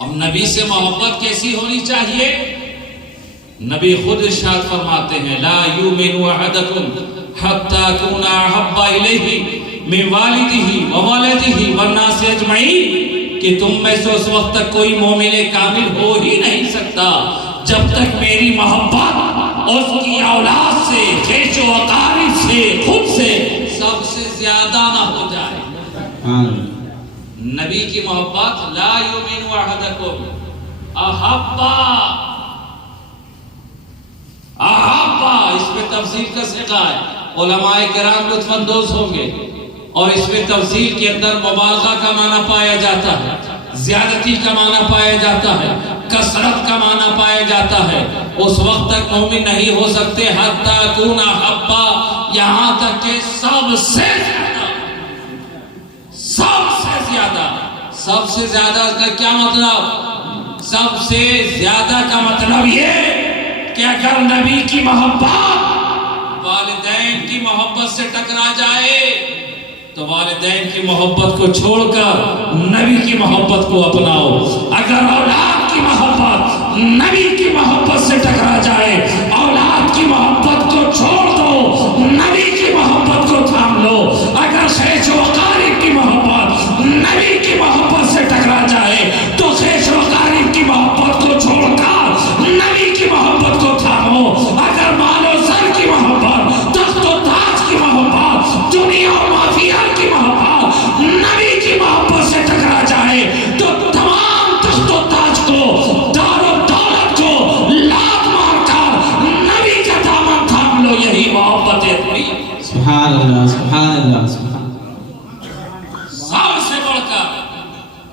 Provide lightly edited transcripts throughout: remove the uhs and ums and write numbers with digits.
اب نبی سے محبت کیسی ہونی چاہیے؟ نبی خود ارشاد فرماتے ہیں لا یؤمن احدکم حتی اکون احب الیہ من والدہ وولدہ والناس اجمعین، کہ تم میں سے اس وقت تک کوئی مومن کامل ہو ہی نہیں سکتا جب تک میری محبت اس کی اولاد سے، خیش و اقارب سے، خود سے سب سے زیادہ نہ ہو جائے۔ نبی کی محبت لا یؤمن احدکم احبا، اس میں تفصیل کا سکھا ہے، علماء کرام لطف اندوز ہوں گے، اور اس میں تفصیل کے اندر مبالغہ کا معنی پایا جاتا ہے، زیادتی کا معنی پایا جاتا ہے، کثرت کا معنی پایا جاتا ہے۔ اس وقت تک مومن نہیں ہو سکتے حتی اکون احبا، یہاں تک کہ سب سے زیادہ کا کیا مطلب؟ سب سے زیادہ کا مطلب یہ کہ اگر نبی کی محبت والدین کی محبت سے ٹکرا جائے تو والدین کی محبت کو چھوڑ کر نبی کی محبت کو اپناؤ۔ اگر اولاد کی محبت نبی کی محبت سے ٹکرا جائے، اولاد کی محبت کو چھوڑ دو، نبی کی محبت کو تھام لو۔ اگر خیش و اقارب کی محبت نبی کی محبت سے ٹکرا جائے تو خیش و اقارب کی محبت کو چھوڑ کر نبی کی محبت کو تھامو۔ اگر مال و زر کی محبت، تخت و تاج کی محبت، دنیا و مافیا کی محبت نبی کی محبت سے ٹکرا جائے تو تمام تخت و تاج کو، دار و دولت کو لات مار کر نبی کا دامن تھام لو۔ یہی محبت ہے اپنی۔ سبحان اللہ، سبحان اللہ، سبحان اللہ۔ سب سے بڑھ کر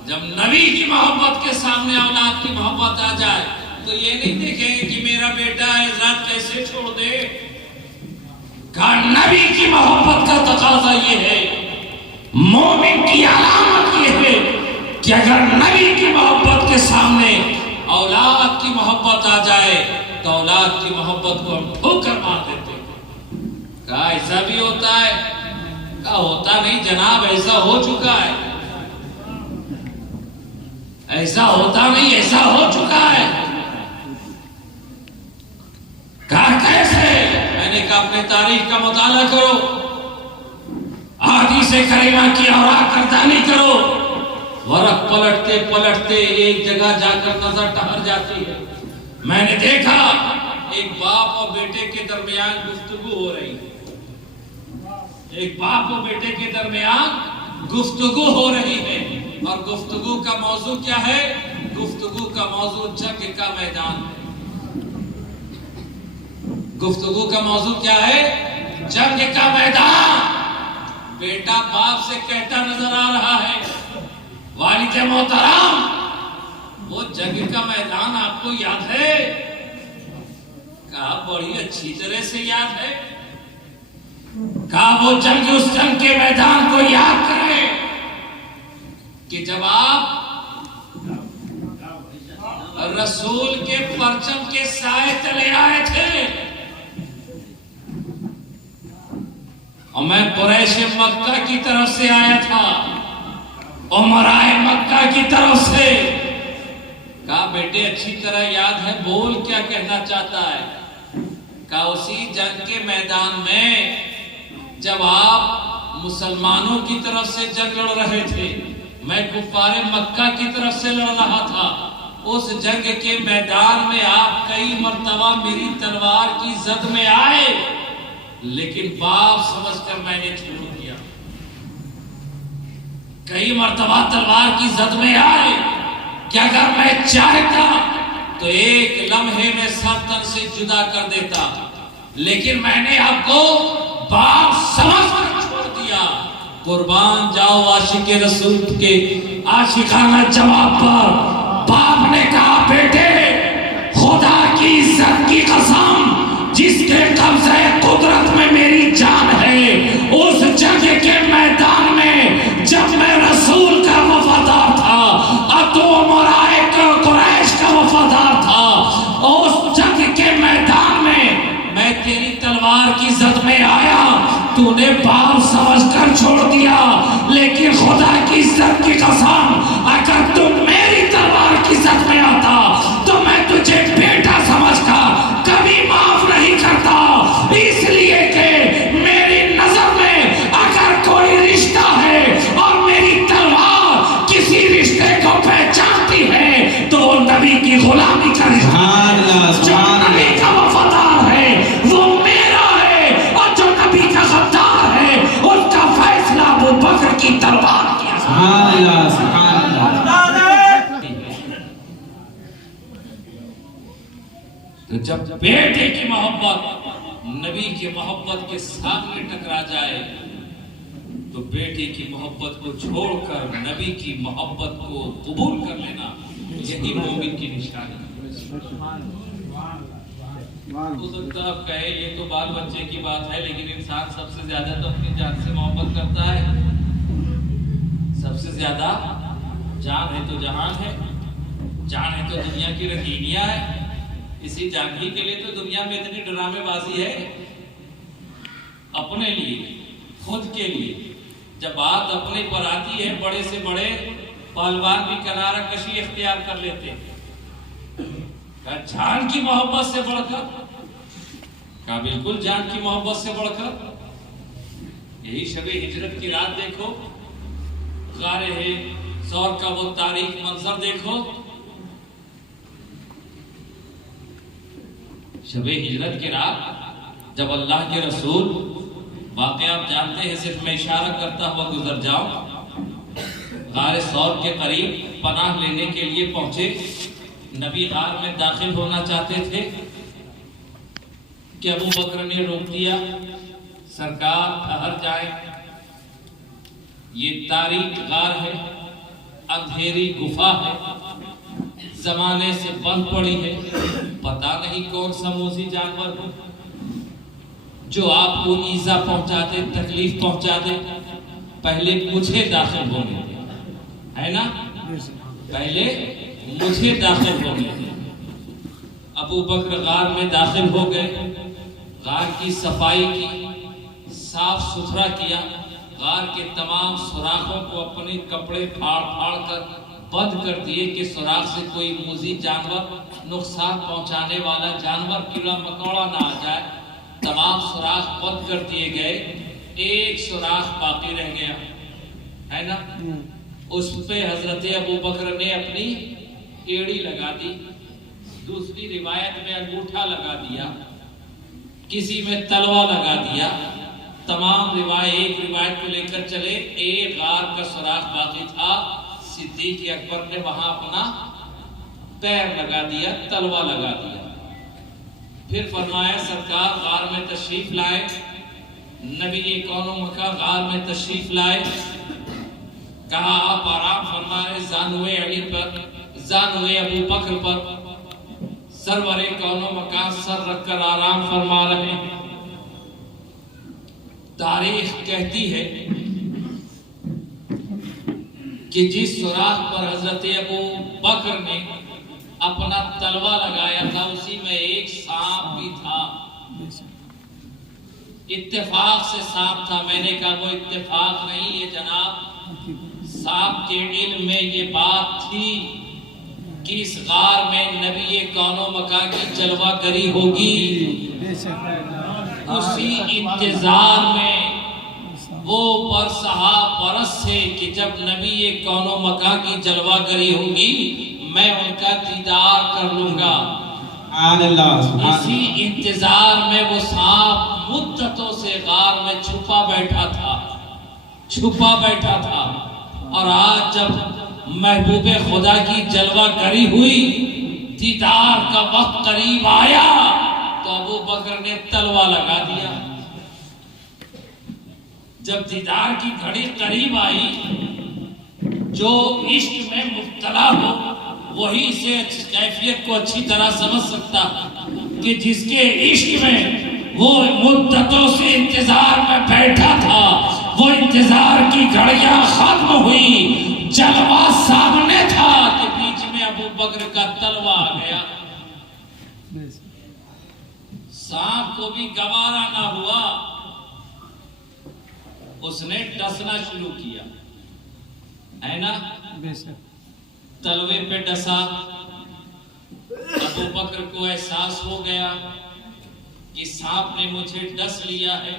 جب نبی کی محبت کے سامنے اولاد کی محبت آ جائے تو یہ نہیں دیکھیں کہ میرا بیٹا عزت کیسے چھوڑ دے۔ کہا نبی کی محبت کا تقاضا یہ ہے، مومن کی علامت یہ ہے کہ اگر نبی کی محبت کے سامنے اولاد کی محبت آ جائے تو اولاد کی محبت کو ہم ٹھوکر مار دیتے ہیں۔ کہا ایسا بھی ہوتا ہے؟ کہا ہوتا نہیں جناب، ایسا ہو چکا ہے۔ ایسا ہوتا نہیں، ایسا ہو چکا ہے۔ کہا کیسے؟ میں نے کہا اپنے تاریخ کا مطالعہ کرو، احادیث کریمہ کی اوراق گردانی کرو۔ ورق پلٹتے پلٹتے ایک جگہ جا کر نظر ٹہر جاتی ہے۔ میں نے دیکھا ایک باپ اور بیٹے کے درمیان گفتگو ہو رہی ہے، ایک باپ اور بیٹے کے درمیان گفتگو ہو رہی ہے، اور گفتگو کا موضوع کیا ہے؟ گفتگو کا موضوع جنگ کا میدان ہے۔ گفتگو کا موضوع کیا ہے؟ جنگ کا میدان۔ بیٹا باپ سے کہتا نظر آ رہا ہے والد محترم وہ جنگ کا میدان آپ کو یاد ہے؟ کہا بڑی اچھی طرح سے یاد ہے۔ کہا وہ جنگ، اس جنگ کے میدان کو یاد کریں کہ جب آپ رسول کے پرچم کے سائے تلے آئے تھے، اور میں قریش مکہ کی طرف سے آیا تھا، امرائے مکہ کی طرف سے۔ کہا بیٹے اچھی طرح یاد ہے، بول کیا کہنا چاہتا ہے؟ کہا اسی جنگ کے میدان میں جب آپ مسلمانوں کی طرف سے جنگ لڑ رہے تھے، میں کفار مکہ کی طرف سے لڑ رہا تھا، اس جنگ کے میدان میں آپ کئی مرتبہ میری تلوار کی زد میں آئے، لیکن باپ سمجھ کر میں نے چھوڑ دیا۔ کئی مرتبہ تلوار کی زد میں آئے کہ اگر میں چاہتا تو ایک لمحے میں سر تن سے جدا کر دیتا، لیکن میں نے آپ کو باپ سمجھ کر چھوڑ دیا۔ قربان جاؤ عاشق رسول کے عاشقانہ جواب پر۔ باپ نے کہا بیٹے خدا کی عزت کی قسم جس کے قبضہ قدرت میں میری جان ہے، اس جنگ کے میدان میں جب میں رسول کا وفادار تھا اور تو امرائے قریش کا وفادار تھا، اس جنگ کے میدان میں تیری تلوار کی زد میں آیا، تو نے باپ سمجھ کر چھوڑ دیا، لیکن خدا کی عزت کی قسم اگر تم میری تلوار کی کی غلامی کرے. سبحان اللہ جو نبی کا وفادار ہے وہ میرا ہے، اور جو نبی کا غدار ہے اس کا فیصلہ ابو بکر کی تلوار کیا. سبحان اللہ سبحان اللہ. تو جب بیٹے کی محبت نبی کی محبت کے سامنے ٹکرا جائے تو بیٹے کی محبت کو چھوڑ کر نبی کی محبت کو قبول کر لینا، یہی مومن کی نشانی ہے. ہو سکتا ہے آپ کہیں یہ تو بال بچے کی بات ہے، لیکن انسان سب سے زیادہ تو اپنی جان سے محبت کرتا ہے. سب سے زیادہ جان ہے تو جہان ہے، جان ہے تو دنیا کی رنگینیاں ہے. اسی جان ہی کے لیے تو دنیا میں اتنی ڈرامے بازی ہے اپنے لیے، خود کے لیے. جب بات اپنے پر آتی ہے بڑے سے بڑے پہلوان بھی کنارہ کشی اختیار کر لیتے ہیں. جان کی محبت سے بڑھ کر، کہا بالکل جان کی محبت سے بڑھ کر. یہی شب ہجرت کی رات دیکھو، غار ثور کا وہ تاریخ منظر دیکھو. شب ہجرت کی رات جب اللہ کے رسول، واقعہ آپ جانتے ہیں صرف میں اشارہ کرتا ہوا گزر جاؤں، غار ثور کے قریب پناہ لینے کے لیے پہنچے. نبی غار میں داخل ہونا چاہتے تھے کہ ابو بکر نے روک دیا. سرکار ٹھہر جائیں، یہ تاریک غار ہے، اندھیری گفا ہے، زمانے سے بند پڑی ہے، پتہ نہیں کون سا موذی جانور ہو جو آپ کو ایذا پہنچا دے، تکلیف پہنچا دے. پہلے مجھے داخل ہونے دے، ہے نا، پہلے مجھے داخل ہونے دے. ابو بکر غار میں داخل ہو گئے، غار کی صفائی کی، صاف ستھرا کیا. غار کے تمام سوراخوں کو اپنے کپڑے پھاڑ پھاڑ کر بند کر دیے کہ سوراخ سے کوئی موذی جانور، نقصان پہنچانے والا جانور، کیڑا مکوڑا نہ آ جائے. تمام سوراخ بند کر دیے گئے. ایک سوراخ باقی رہ گیا، ہے نا، اس پہ حضرت ابو بکر نے اپنی ایڑی لگا دی. دوسری روایت میں انگوٹھا لگا دیا، کسی میں تلوا لگا دیا. تمام ایک روایت کو لے کر چلے. ایک غار کا سوراخ باقی تھا، صدیق اکبر نے وہاں اپنا پیر لگا دیا، تلوا لگا دیا. پھر فرمایا سرکار غار میں تشریف لائے. نبی کون و مکہ غار میں تشریف لائے. کہا آپ آرام فرمائے زانوے علی پر، زانوے ابو بکر پر. سرور کون و مکہ سر رکھ کر آرام فرما رہے. تاریخ کہتی ہے کہ جس سوراخ پر حضرت ابو بکر نے اپنا تلوا لگایا تھا اسی میں ایک سانپ بھی تھا. اتفاق سے سانپ تھا. میں نے کہا وہ اتفاق نہیں، یہ جناب سانپ کے علم میں یہ بات تھی کہ اس غار میں نبی کون و مکان کی جلوہ گری ہوگی. اسی انتظار میں وہ برسہا برس سے کہ جب نبی کون و مکان کی جلوہ گری ہوگی میں ان کا دیدار کر لوں گا. اسی انتظار میں وہ سانپ مدتوں سے غار میں چھپا بیٹھا تھا. اور آج جب محبوب خدا کی جلوہ گری ہوئی، دیدار کا وقت قریب آیا تو ابو بکر نے تلوا لگا دیا. جب دیدار کی گھڑی قریب آئی، جو عشق میں مبتلا ہو وہی سے کیفیت کو اچھی طرح سمجھ سکتا کہ جس کے عشق میں وہ مدتوں سے انتظار میں بیٹھا تھا، وہ انتظار کی گھڑیاں ختم ہوئی، جلوہ سامنے تھا کہ بیچ میں ابو بکر کا تلوا آ گیا. سانپ کو بھی گوارا نہ ہوا، اس نے ڈسنا شروع کیا، ہے نا، تلوے پہ ڈسا. ابو بکر کو احساس ہو گیا کہ سانپ نے مجھے ڈس لیا ہے،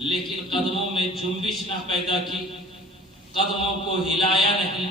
لیکن قدموں میں جنبش نہ پیدا کی، قدموں کو ہلایا نہیں.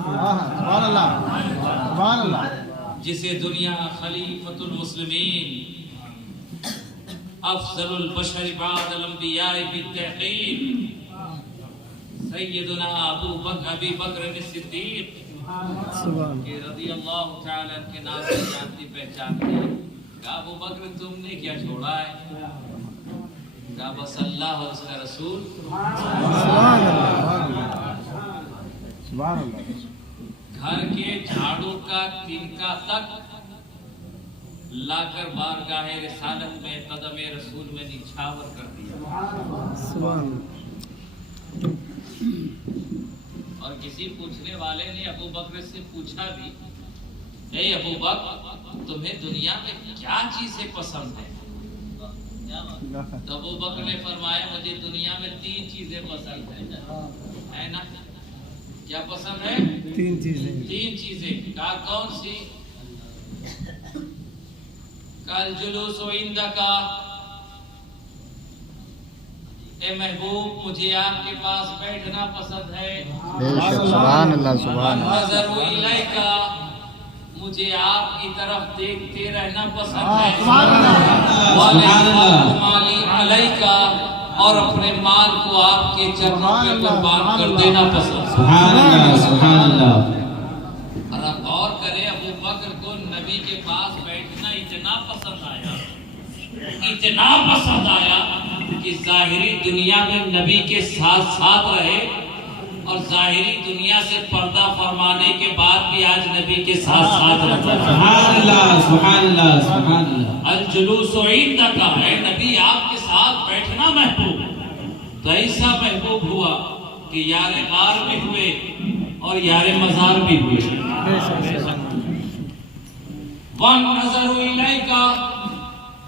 سبحان اللہ سبحان اللہ. جسے دنیا خلیفۃ المسلمین افضل البشر بعد الانبیاء بالتحقیق سیدنا ابی بکر الصدیق کہ رضی اللہ تعالیٰ عنہ کے نام سے جانتی پہچانتے ہیں. کہا ابو بکر تم نے کیا چھوڑا ہے؟ کہا بس اللہ اور اس کا رسول. سبحان اللہ سبحان اللہ. گھر کے جھاڑو کا تنکا تک لا کر بارگاہ رسالت میں قدم رسول میں نچھاور کر دیا. سبحان اور کسی پوچھنے والے نے ابو بکر سے پوچھا بھی اے ابو بکر تمہیں دنیا میں کیا چیزیں پسند ہیں؟ تو ابو بکر نے فرمایا مجھے دنیا میں 3 چیزیں پسند ہیں. ہے نا؟ کیا پسند ہے؟ 3 چیزیں. 3 چیزیں. کہا کون سی؟ کل جلوس عندک اے محبوب مجھے آپ کے پاس بیٹھنا پسند ہے. سبحان اللہ سبحان اللہ. نظر الیک مجھے آپ کی طرف دیکھتے رہنا پسند ہے. مالی علیک اور اپنے مال کو آپ کے چرنوں پہ قربان کر دینا پسند ہے. سبحان اللہ سبحان اللہ. اور اب غور کریں ابو بکر کو نبی کے پاس بیٹھنا اتنا پسند آیا کہ ظاہری دنیا میں نبی کے ساتھ ساتھ رہے اور ظاہری دنیا سے پردہ فرمانے کے بعد بھی آج نبی کے ساتھ ساتھ رہتا ہے. سبحان اللہ سبحان اللہ سبحان اللہ. الجلوس عندک ہے نبی آپ کے ساتھ بیٹھنا محبوب. تو ایسا محبوب ہوا کہ یار غار بھی ہوئے اور یار مزار بھی ہوئے. وَالنَّظَرُ إِلَيْكَ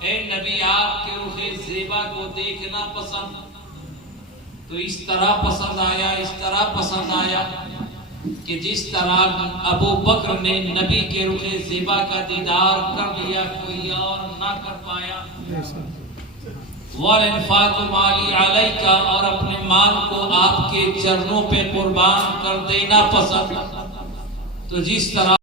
اے نبی آپ کے رخ زیبا کو دیکھنا پسند. تو اس طرح پسند آیا کہ جس طرح ابو بکر نے نبی کے رخ زیبا کا دیدار کر لیا کوئی اور نہ کر پایا. وَالْإِنْفَاقُ مَالِي عَلَيْكَ اور اپنے مال کو آپ کے چرنوں پہ قربان کر دینا پسند. تو جس طرح